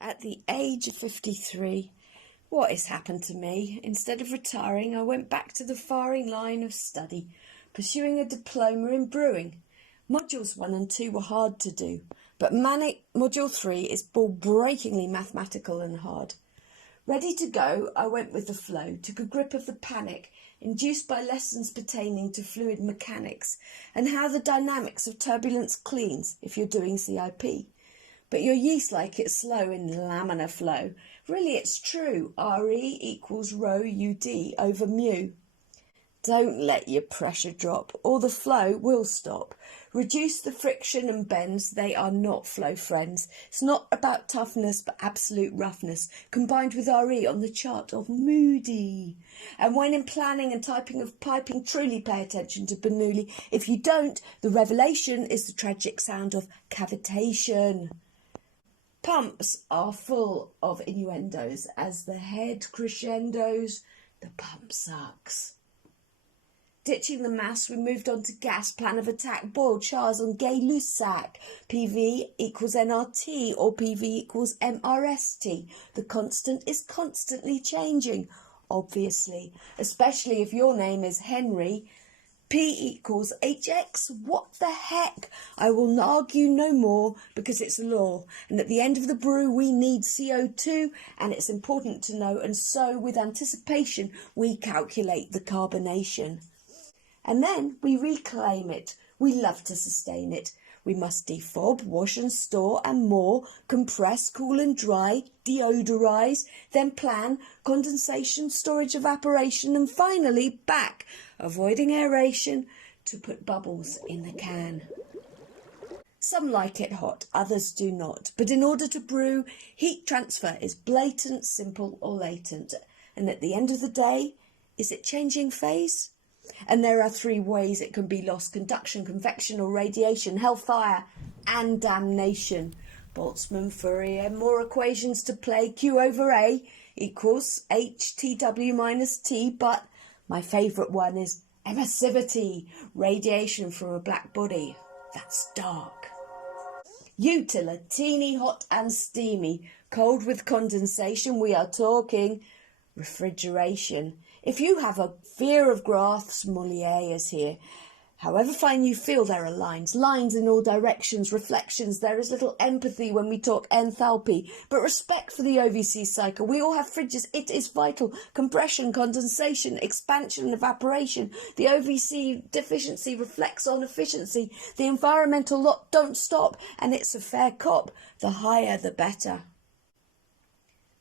At the age of 53, what has happened to me? Instead of retiring, I went back to the firing line of study, pursuing a diploma in brewing. Modules 1 and 2 were hard to do, but Module 3 is ball-breakingly mathematical and hard. Ready to go, I went with the flow, took a grip of the panic induced by lessons pertaining to fluid mechanics and how the dynamics of turbulence cleans if you're doing CIP. But your yeast like it slow in laminar flow. Really, it's true. RE equals rho UD over mu. Don't let your pressure drop, or the flow will stop. Reduce the friction and bends. They are not flow friends. It's not about toughness, but absolute roughness, combined with RE on the chart of moody. And when in planning and typing of piping, truly pay attention to Bernoulli. If you don't, the revelation is the tragic sound of cavitation. Pumps are full of innuendos. As the head crescendos, the pump sucks. Ditching the mass, we moved on to gas, plan of attack, boiled chars on Gay-Lussac. PV equals nRT or PV equals mRST. The constant is constantly changing, obviously, especially if your name is Henry. P equals HX. What the heck? I will argue no more because it's a law. And at the end of the brew, we need CO2, and it's important to know. And so, with anticipation, we calculate the carbonation. And then we reclaim it. We love to sustain it. We must defob, wash and store and more, compress, cool and dry, deodorize, then plan, condensation, storage, evaporation, and finally back, avoiding aeration, to put bubbles in the can. Some like it hot, others do not. But in order to brew, heat transfer is blatant, simple or latent. And at the end of the day, is it changing phase? And there are 3 ways it can be lost: conduction, convection or radiation, hellfire and damnation. Boltzmann, Fourier, more equations to play. Q over A equals HTW minus T, but my favourite one is emissivity, radiation from a black body. That's dark. U till a teeny hot and steamy, cold with condensation, we are talking refrigeration. If you have a fear of graphs, Molière is here. However fine you feel, there are lines in all directions, reflections. There is little empathy when we talk enthalpy, but respect for the OVC cycle. We all have fridges. It is vital. Compression, condensation, expansion, evaporation. The OVC deficiency reflects on efficiency. The environmental lot don't stop, and it's a fair cop. The higher, the better.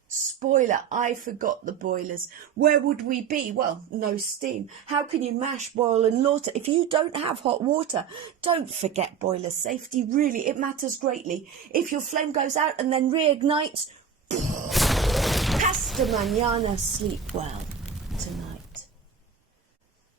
Spoiler, I forgot the boilers. Where would we be? Well, no steam. How can you mash, boil and lauter if you don't have hot water? Don't forget boiler safety. Really, it matters greatly. If your flame goes out and then reignites, hasta mañana, sleep well tonight.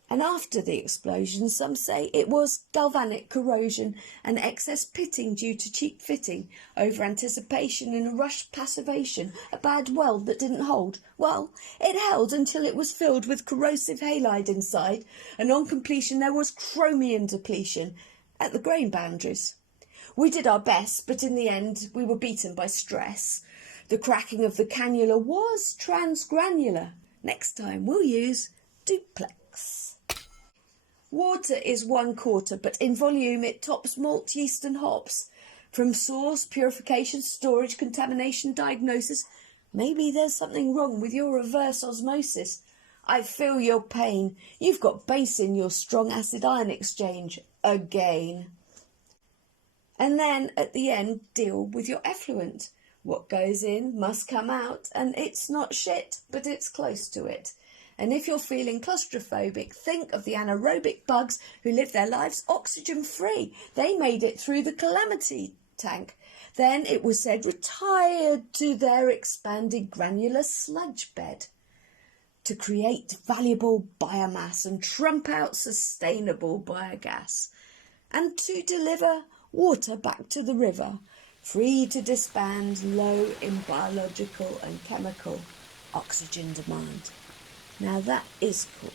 And after the explosion, some say it was galvanic corrosion and excess pitting due to cheap fitting, over anticipation in a rushed passivation, a bad weld that didn't hold. Well, it held until it was filled with corrosive halide inside, and on completion there was chromium depletion at the grain boundaries. We did our best, but in the end we were beaten by stress. The cracking of the cannula was transgranular. Next time we'll use duplex. Water is 1/4, but in volume it tops malt, yeast and hops. From source, purification, storage, contamination, diagnosis, maybe there's something wrong with your reverse osmosis. I feel your pain. You've got base in your strong acid-ion exchange again. And then at the end, deal with your effluent. What goes in must come out, and it's not shit, but it's close to it. And if you're feeling claustrophobic, think of the anaerobic bugs who live their lives oxygen-free. They made it through the calamity tank. Then it was said retired to their expanded granular sludge bed to create valuable biomass and trump out sustainable biogas, and to deliver water back to the river, free to disband low in biological and chemical oxygen demand. Now that is cool.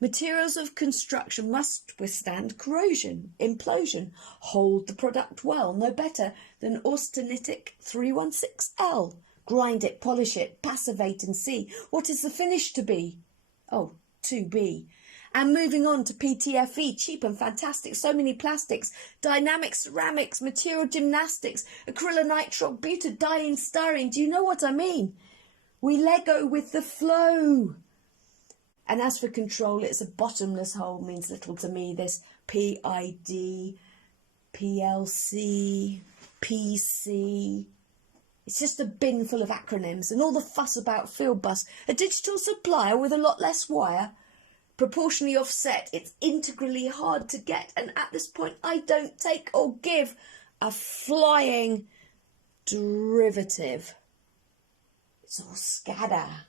Materials of construction must withstand corrosion, implosion, hold the product well, no better than austenitic 316L. Grind it, polish it, passivate and see. What is the finish to be? Oh, to be. And moving on to PTFE, cheap and fantastic, so many plastics, dynamic ceramics, material gymnastics, acrylonitrile, butadiene, styrene. Do you know what I mean? We Lego with the flow. And as for control, it's a bottomless hole, means little to me. This PID, PLC, PC. It's just a bin full of acronyms and all the fuss about field bus. A digital supplier with a lot less wire, proportionally offset. It's integrally hard to get. And at this point, I don't take or give a flying derivative. It's all scatter.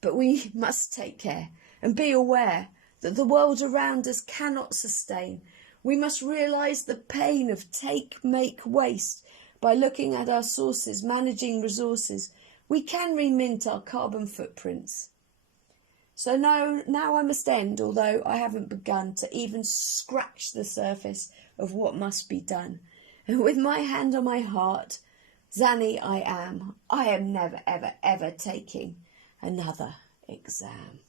But we must take care and be aware that the world around us cannot sustain. We must realise the pain of take, make, waste. By looking at our sources, managing resources, we can remint our carbon footprints. So now I must end, although I haven't begun to even scratch the surface of what must be done. And with my hand on my heart, Zanny I am never, ever, ever taking another exam.